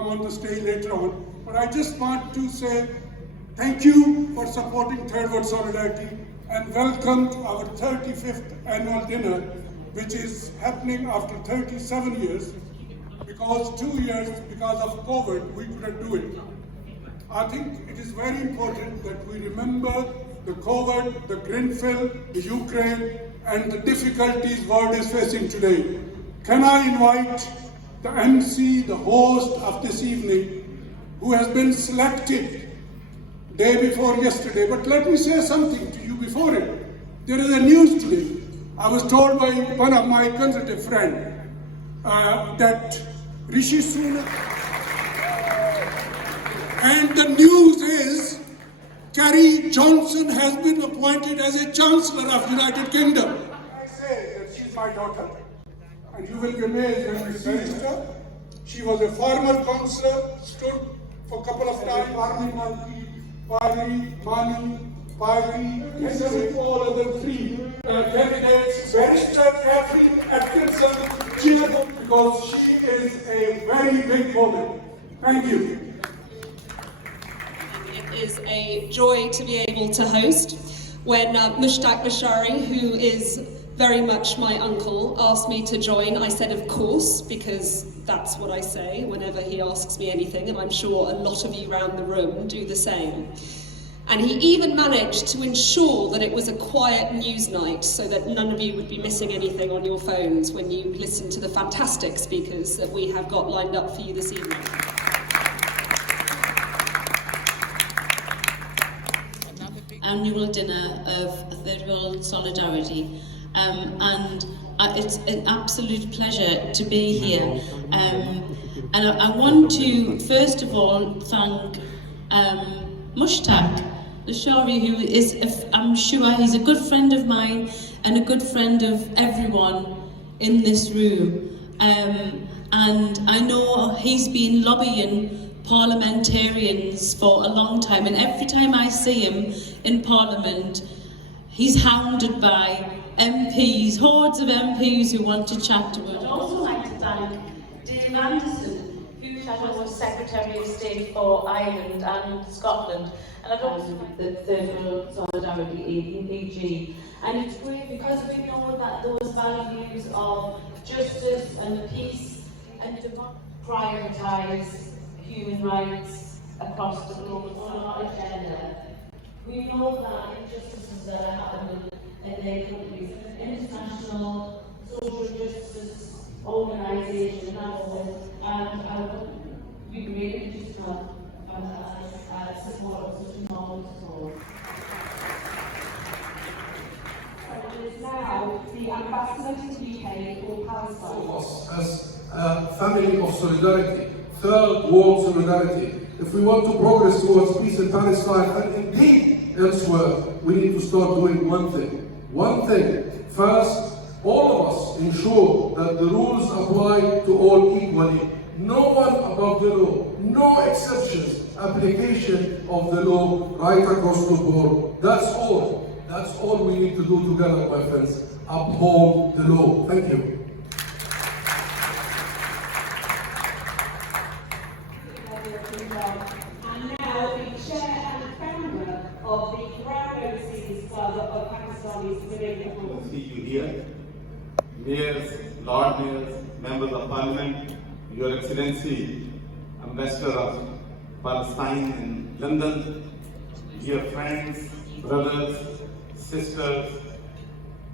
come on the stage later on. But I just want to say thank you for supporting Third World Solidarity and welcome to our 35th annual dinner, which is happening after 37 years, because 2 years, because of COVID, we couldn't do it. I think it is very important that we remember the COVID, the Grenfell, the Ukraine, and the difficulties world is facing today. Can I invite the MC, the host of this evening, who has been selected day before yesterday? But let me say something to you before it. There is a news today. I was told by one of my conservative friends that Rishi Sunak, and the news is Carrie Johnson has been appointed as a Chancellor of United Kingdom. I say that she's my daughter, and you will be amazed when you see her. She was a former councillor, stood for a couple of times, Parliament Monkey, Parli, Mani, Parli, and all other three candidates. Barrister Catherine Atkinson, cheer because she is a very big woman. Thank you. It is a joy to be able to host. When Mushtaq Bashari, who is very much my uncle, asked me to join, I said of course, because that's what I say whenever he asks me anything, and I'm sure a lot of you around the room do the same. And he even managed to ensure that it was a quiet news night so that none of you would be missing anything on your phones when you listen to the fantastic speakers that we have got lined up for you this evening. Annual dinner of Third World Solidarity, and it's an absolute pleasure to be here. And I want to first of all thank Mushtaq Bashari, who is, I'm sure he's a good friend of mine and a good friend of everyone in this room. And I know he's been lobbying parliamentarians for a long time, and every time I see him in Parliament, he's hounded by MPs, hordes of MPs who want to chat to him. I'd also like to thank Dave Anderson, who was Secretary of State for Ireland and Scotland, and I'd also like the Third World Solidarity APG. And it's great because we know that those values of justice and peace and prioritise human rights across the globe on our agenda. We know that injustices that are happening in their countries, international social justice organisations, and we really just have support of such a novel cause. It is now the Ambassador to the UK for Palestine. As a family of solidarity, Third World Solidarity, if we want to progress towards peace in Palestine and indeed elsewhere, we need to start doing one thing. One thing. First, all of us ensure that the rules apply to all equally. No one above the law, no exceptions. Application of the law right across the board. That's all. That's all we need to do together, my friends. Uphold the law. Thank you. And now the chair and founder of the Grand Overseas Club of Pakistanis Living Abroad. See you here, mayors, Lord Mayors, members of Parliament, Your Excellency, Ambassador of Palestine in London, dear friends, brothers, sisters,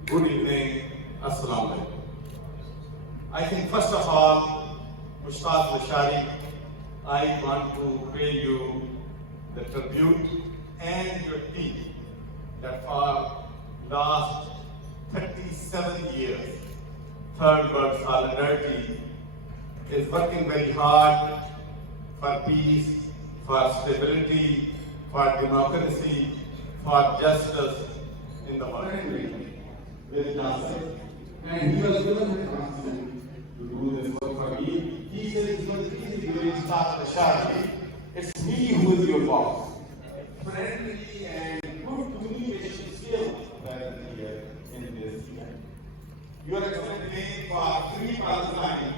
good evening, Assalamu alaikum. I think first of all, Mushtaq Bashari, I want to pay you the tribute and your team that for last 37 years, Third World Solidarity is working very hard for peace, for stability, for democracy, for justice in the world. With justice. And he was given the chance to do this work for me. He said it was easy to start the charity. It's me who is your boss. Friendly and good communication skills present here in this event. Your Excellency, for 3 Palestine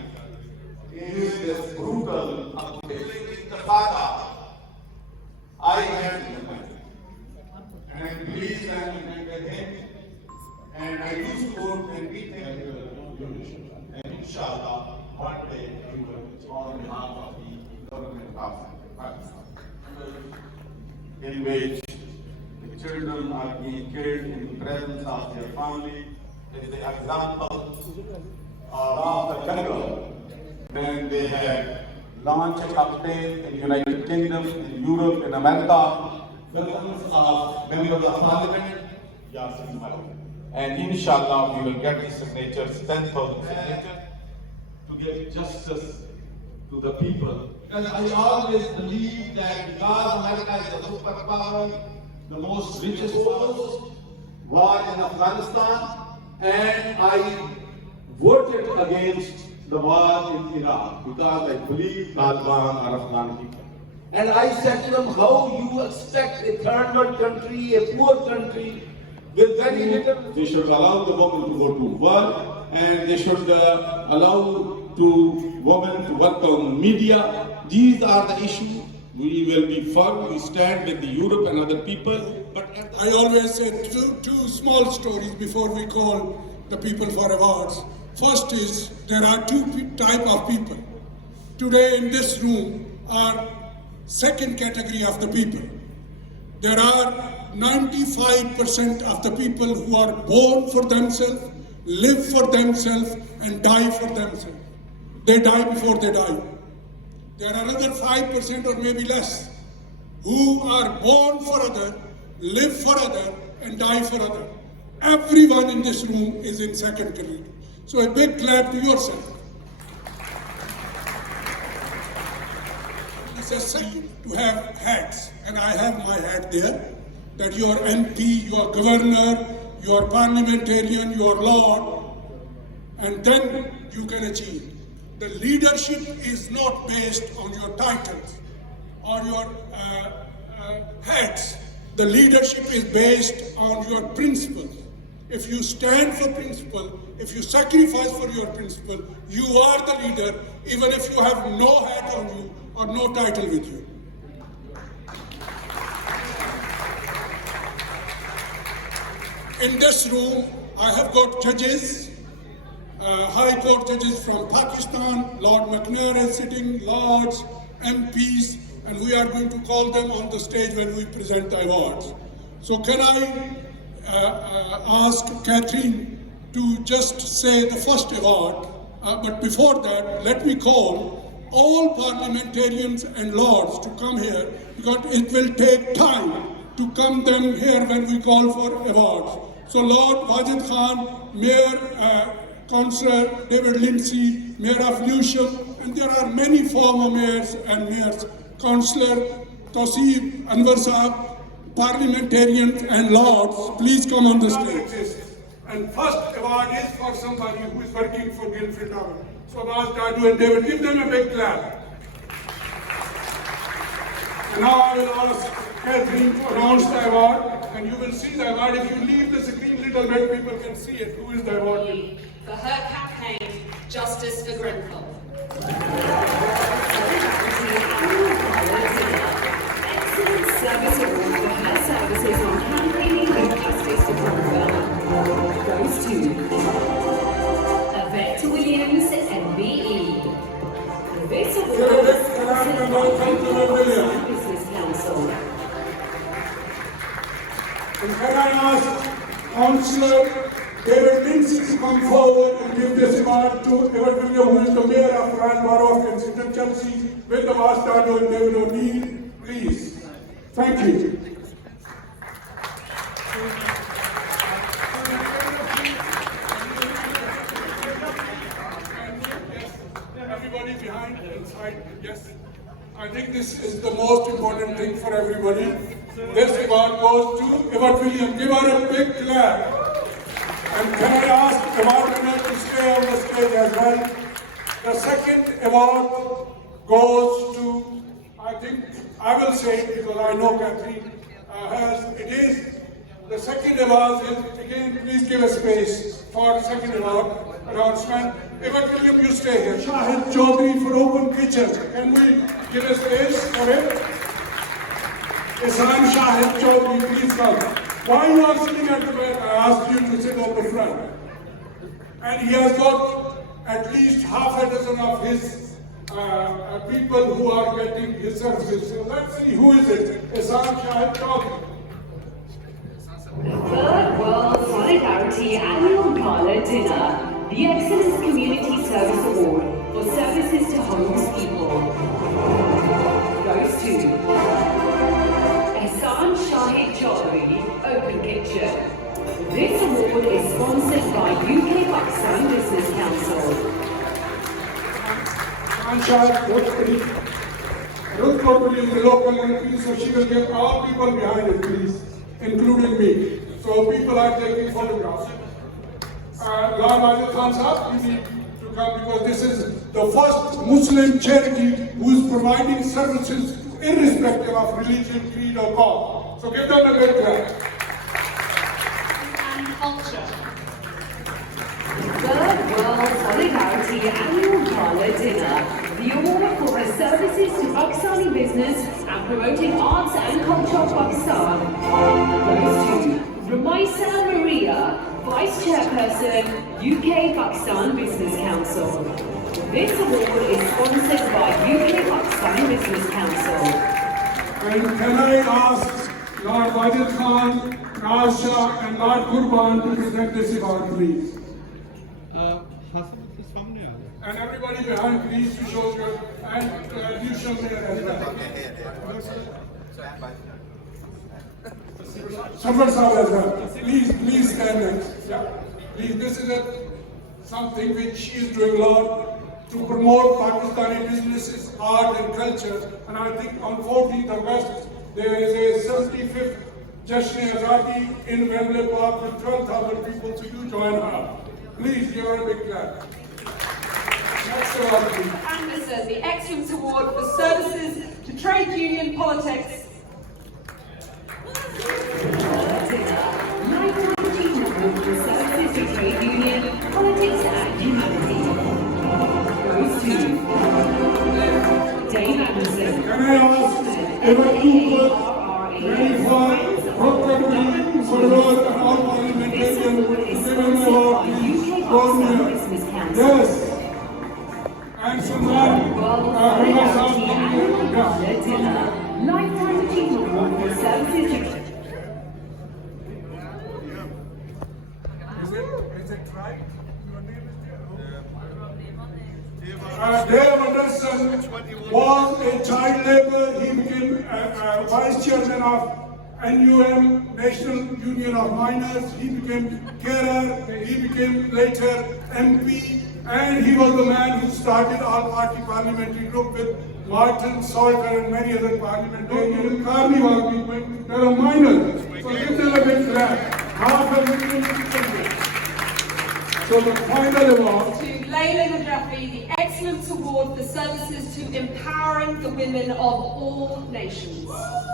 in this brutal occupation. father I had in the country. And I'm pleased and remember him. And I used to vote and we take leadership. And inshallah, one day we will on behalf of the government of Pakistan, in which the children are being killed in the presence of their family. It is the example of the jungle when they have launched a campaign in the United Kingdom, in Europe, in America, dozens of members of parliament, and inshallah we will get the signatures, 10,000 signatures, to give justice to the people. And I always believe that because America is a superpower, the most richest force war in Afghanistan, and I voted against the war in Iraq because I believe Taliban are Afghan people. And I said to them, how you expect a third world country, a poor country, with very little? They should allow the women to go to work, and they should allow women to work on media. These are the issues. We will be firm, we stand with the Europe and other people. But I always say two small stories before we call the people for awards. First is, there are two types of people. Today in this room are second category of the people. There are 95% of the people who are born for themselves, live for themselves, and die for themselves. They die before they die. There are another 5% or maybe less who are born for other, live for other, and die for other. Everyone in this room is in second category. So a big clap to yourself. It's a second to have hats, and I have my hat there, that you are MP, you are governor, you are parliamentarian, you are lord, and then you can achieve. The leadership is not based on your titles or your hats. The leadership is based on your principles. If you stand for principle, if you sacrifice for your principle, you are the leader, even if you have no hat on you or no title with you. In this room, I have got judges, High Court judges from Pakistan, Lord McNair is sitting, Lords, MPs, and we are going to call them on the stage when we present the awards. So can I ask Catherine to just say the first award, but before that, let me call all parliamentarians and lords to come here, because it will take time to come them here when we call for awards. So Lord Wajid Khan, Mayor, Councillor David Lindsay, Mayor of Lewisham, and there are many former mayors and mayors, Councillor Tosib, Anwar Saab, parliamentarians and lords, please come on the stage. And first award is for somebody who is working for Guildford Tower. So Abbas Dadu and David, give them a big clap. And now I will ask Catherine to announce the award, and you will see the award. If you leave the screen little bit, people can see it. Who is the award winner? For her campaign, Justice for Grenfell. Excellent service award for her services on campaigning with Justice for Grenfell goes to Yvette Williams, MBE. This award is sponsored by Business Council. And can I ask Councillor David Lindsay to come forward and give this award to Evan William, who is the Mayor of Royal Borough of Kensington, Chelsea, with Abbas Dadu and David O'Neill, please. Thank you. Everybody behind, inside, yes. I think this is the most important thing for everybody. This award goes to Evan William. Give her a big clap. And can I ask award winner to stay on the stage as well? The second award goes to, I think, I will say it because I know Catherine has, it is, the second award is, again, please give a space for second award announcement. Evan William, you stay here. Shahid Chaudhary for Open Kitchen. Can we? give a space for him. Islam Shahid Chaudhry, please come. Why you are sitting at the back? I asked you to sit at the front. And he has got at least half a dozen of his people who are getting his services. So let's see who is it. Islam Shahid Chaudhry. Third World Solidarity Annual Gala Dinner. The Excellence Community Service Award for services to homeless people goes to Ehsan Shahid Chaudhry, Open Kitchen. This award is sponsored by UK Pakistan Business Council. Shahid Ruth Chaudhry is the local MP, so she will get all people behind it, please, including me. So people are taking photographs. Lord Wajid Khan Sahab, you need to come because this is the first Muslim charity who is providing services irrespective of religion, creed or cause. So give them a big clap. And culture. Third World Solidarity Annual Gala Dinner. The award for her services to Pakistani business and promoting arts and culture of Pakistan goes to Rumaisa Maria, Vice Chairperson, UK Pakistan Business Council. This award is sponsored by UK Pakistan Business Council. And can I ask Lord Wajid Khan, Naz Shah and Lord Qurban to present this award, please? And everybody behind, please, to show your, and you show me as well. Sarwar Sahab as well. Please stand next. Yeah. Please, this is something which she is doing a lot to promote Pakistani businesses, art and culture. And I think on 14th August, there is a 75th Jashn-e-Azadi in Wembley Park with 12,000 people, so you join her. Please give her a big clap. Next award, please. Anderson, the Excellence Award for Services to Trade Union Politics. Lifetime Achievement Award for services to trade union, politics and humanity goes to Dave Anderson. Can I ask Eva Cooper, very far, Proctor for World and all parliamentarians to give him an award, please? Go here. Yes. And Sultan, Solidarity Annual Gala Dinner. Lifetime Achievement Award for services to Is it right? Your name is there? Dave Anderson was a child laborer. He became vice chairman of NUM, National Union of Miners. He became carer. He became later MP. And he was the man who started all-party parliamentary group with Martin, Salter and many other parliamentarians. Carnival people, they are miners. So give them a big clap. Half a million people. So the final award To Lillie Najafi, the Excellence Award for Services to Empowering the Women of All Nations.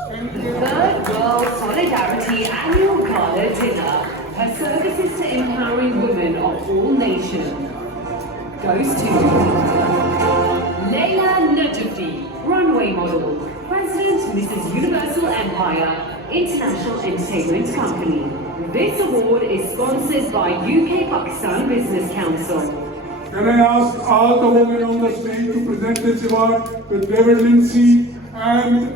Third World Solidarity Annual Gala Dinner. Her services to empowering women of all nations goes to Lillie Najafi, runway model, President, Mrs. Universal Empire, International Entertainment Company. This award is sponsored by UK Pakistan Business Council. Can I ask all the women on the stage to present this award with David Lindsay and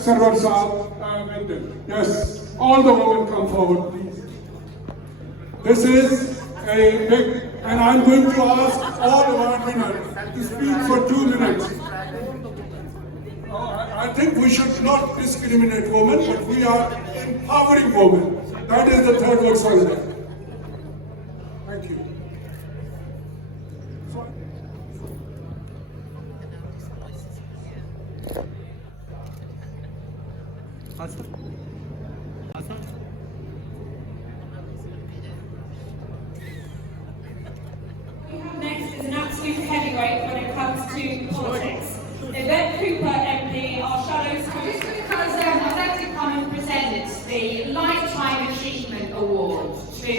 Sarwar Sahab with them? Yes, all the women come forward, please. This is a big, and I'm going to ask all award winners to speak for 2 minutes. I think we should not discriminate women, but we are empowering women. That is the third world solidarity. Thank you. Next is an absolute heavyweight when it comes to politics. Yvette Cooper MP, our shadow school. Just because I'd like to come and present the Lifetime Achievement Award to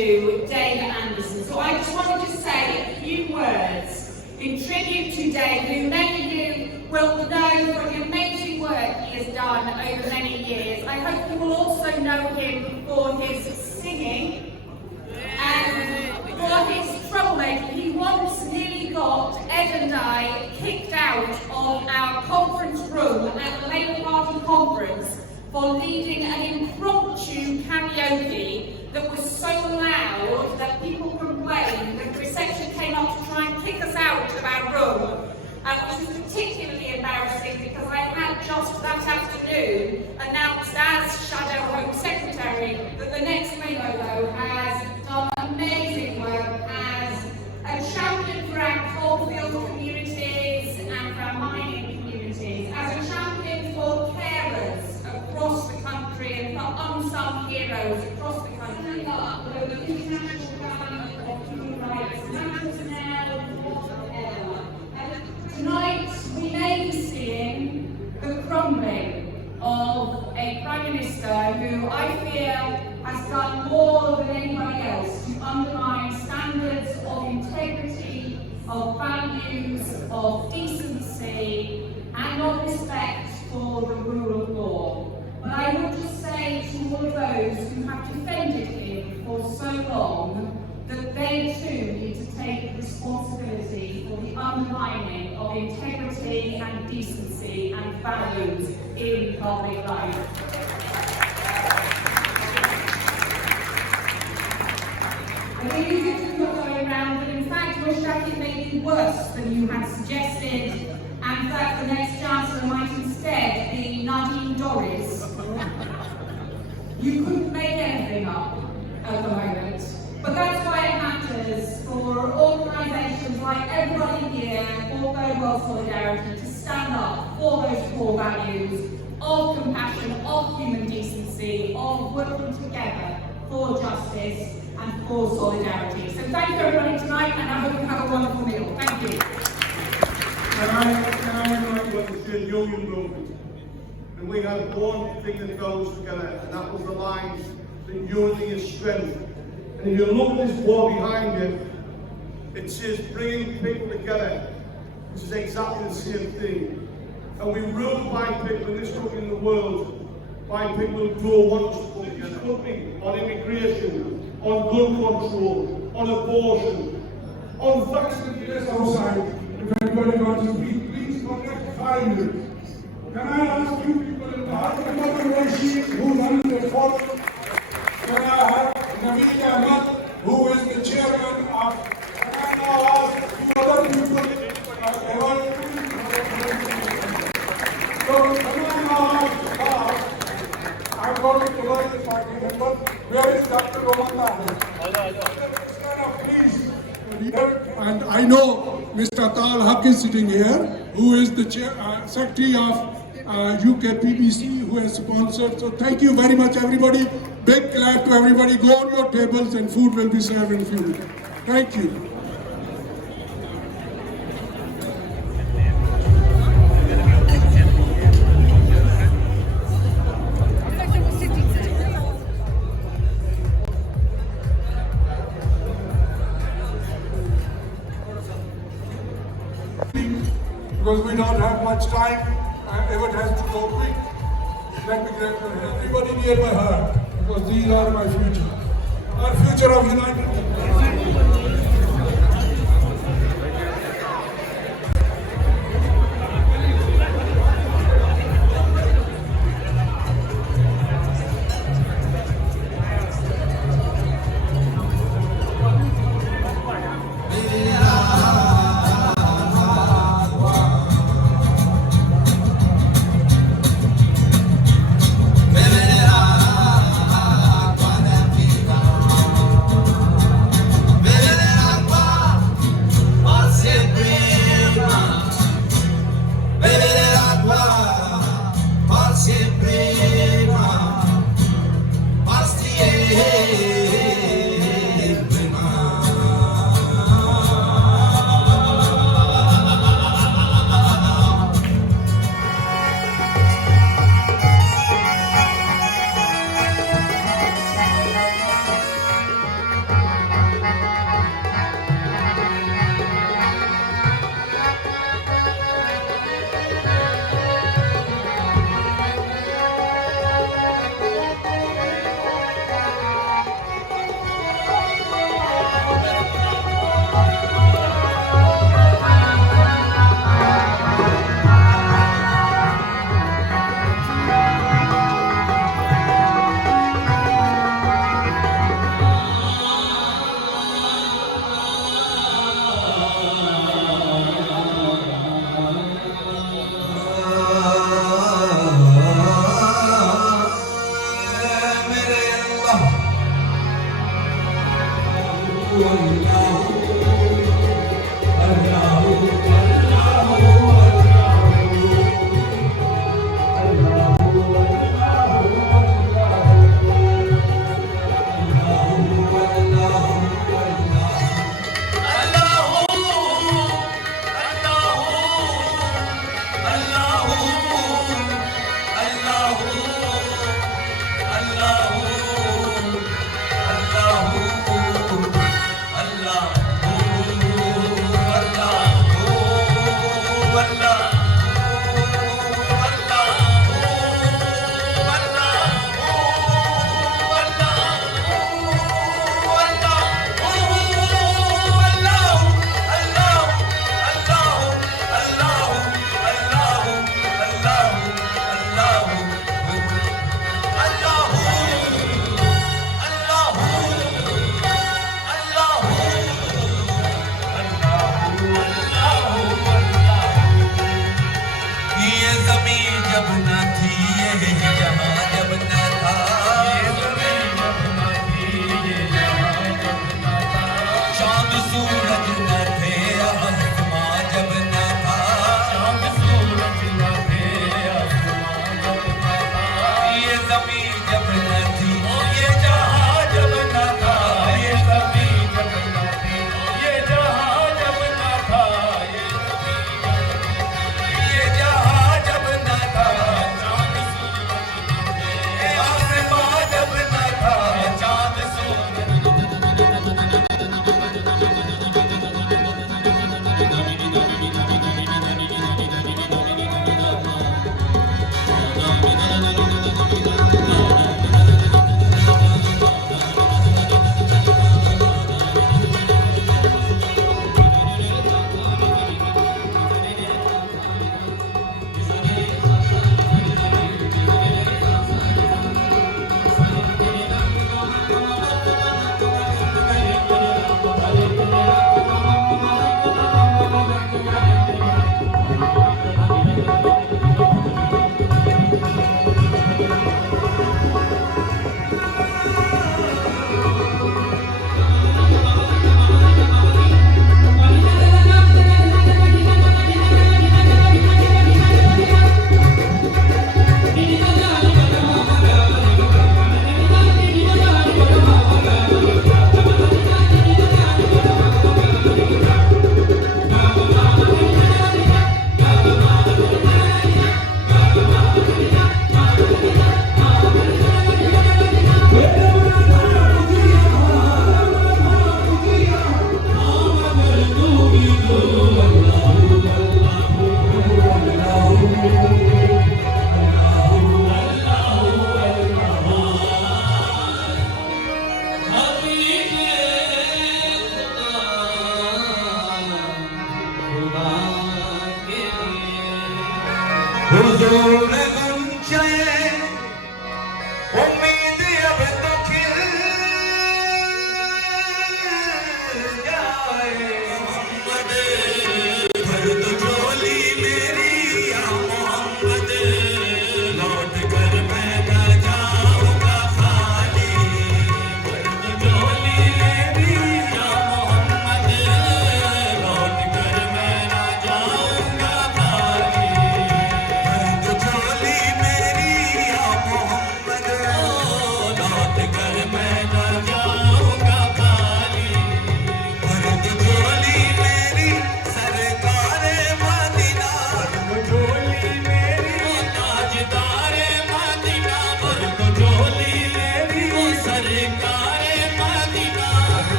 Dave Anderson. So I just wanted to say a few words in tribute to Dave, who many of you will know for the amazing work he has done over many years. I hope you will also know him for his singing and for his troublemaking. He once nearly got Ed and I kicked out of our conference room at the Labour Party conference for leading an impromptu karaoke that was so loud that people complained that the reception came up to try and kick us out of our room, which was particularly embarrassing because I had just that afternoon announced as Shadow Home Secretary that the next Memo has done amazing work as a champion for our coalfield communities and for our mining communities, as a champion for carers across the country and for unsung heroes across the country. The International Government of Human Rights matters now more than ever. And tonight we may be seeing the crumbling of a Prime Minister who I fear has done more than anybody else to undermine standards of integrity, of values, of decency and of respect for the rule of law. But I would just say to all of those who have defended him for so long that they too need to take responsibility for the undermining of integrity and decency and values in public life. I think you could not go around, but in fact your jacket may be worse than you had suggested, and that the next Chancellor might instead be Nadine Dorries. You couldn't make anything up at the moment, but that's why it matters for organisations like everybody here for Third World Solidarity to stand up for those core values of compassion, of human decency, of working together for justice and for solidarity. So thank you everybody tonight, and I hope you have a wonderful meal. Thank you. Can I invite what the student union movement? And we had one thing that goes together, and that was the lines that unity is strength. And if you look at this wall behind you, it says bringing people together, which is exactly the same thing. And we rule by people in this country, in the world, by people who don't want us to come together. This country on immigration, on gun control, on abortion, on vaccines outside. If anybody wants to speak, please for next 5 minutes. Can I ask you people in the House of Reservations who run the forum? Can I have Naveed Ahmed, who is the chairman of, can I now ask a few other people, so can I now ask, I'm going to provide the party member, where is Dr. Roman Lahir? Please. And I know Mr. Tal Haq is sitting here, who is the Secretary of UK PBC, who has sponsored. So thank you very much, everybody. Big clap to everybody. Go on your tables and food will be served in a few minutes. Thank you. Because we don't have much time, if it has to go quick, let me grab everybody near my heart, because these are my future. Our future of United Kingdom. Thank you.